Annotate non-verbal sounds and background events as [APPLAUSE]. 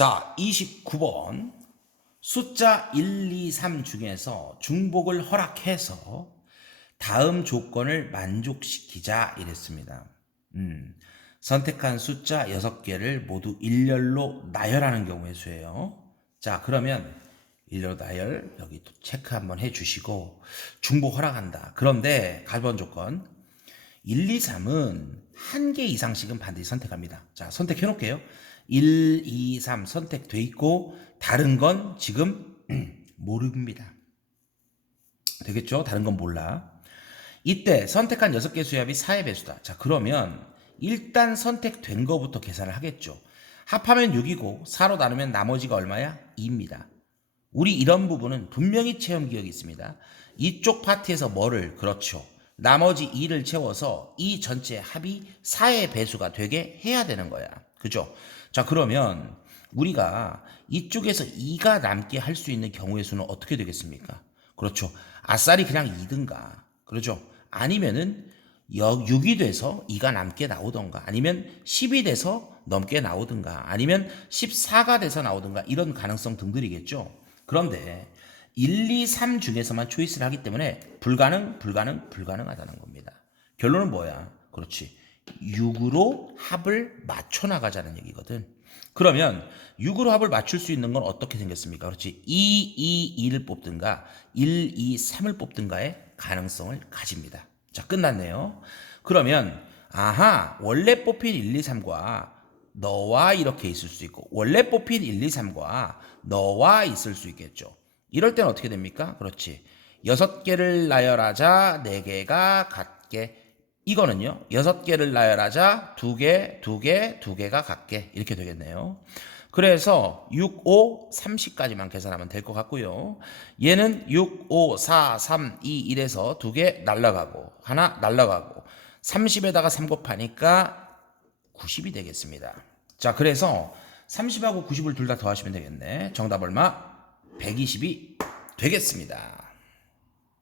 자, 29번. 숫자 1, 2, 3 중에서 중복을 허락해서 다음 조건을 만족시키자 이랬습니다. 음, 선택한 숫자 6개를 모두 일렬로 나열하는 경우의 수예요. 자, 그러면 일렬로 나열 여기 또 체크 한번 해 주시고 중복 허락한다. 그런데 가번 조건 1, 2, 3은 한 개 이상씩은 반드시 선택합니다. 자, 선택해 놓을게요. 1, 2, 3 선택돼 있고 다른 건 지금 [CLEARS THROAT] 모릅니다. 되겠죠? 다른 건 몰라. 이때 선택한 6개 수합이 4의 배수다. 자, 그러면 일단 선택된 거부터 계산을 하겠죠. 합하면 6이고 4로 나누면 나머지가 얼마야? 2입니다. 우리 이런 부분은 분명히 체험 기억이 있습니다. 이쪽 파트에서 뭐를 그렇죠. 나머지 2를 채워서 이 전체 합이 4의 배수가 되게 해야 되는 거야. 그죠? 자, 그러면 우리가 이쪽에서 2가 남게 할 수 있는 경우의 수는 어떻게 되겠습니까? 그렇죠. 아싸리 그냥 2든가. 그렇죠. 아니면은 6이 돼서 2가 남게 나오던가 아니면 10이 돼서 넘게 나오든가 아니면 14가 돼서 나오든가 이런 가능성 등들이겠죠. 그런데 1, 2, 3 중에서만 초이스를 하기 때문에 불가능, 불가능, 불가능하다는 겁니다. 결론은 뭐야? 그렇지. 6으로 합을 맞춰 나가자는 얘기거든. 그러면 6으로 합을 맞출 수 있는 건 어떻게 생겼습니까? 그렇지. 2, 2, 2를 뽑든가 1, 2, 3을 뽑든가의 가능성을 가집니다. 자, 끝났네요. 그러면 아하, 원래 뽑힌 1, 2, 3과 너와 이렇게 있을 수 있고 원래 뽑힌 1, 2, 3과 너와 있을 수 있겠죠. 이럴 때는 어떻게 됩니까? 그렇지. 여섯 개를 나열하자 네 개가 같게 이거는요. 여섯 개를 나열하자 두 개, 두 개, 두 개가 같게 이렇게 되겠네요. 그래서 6, 5, 30까지만 계산하면 될 것 같고요. 얘는 6, 5, 4, 3, 2, 1에서 두 개 날라가고 하나 날라가고 30에다가 3 곱하니까 90이 되겠습니다. 자, 그래서 30하고 90을 둘 다 더하시면 되겠네. 정답 얼마? 120이 되겠습니다.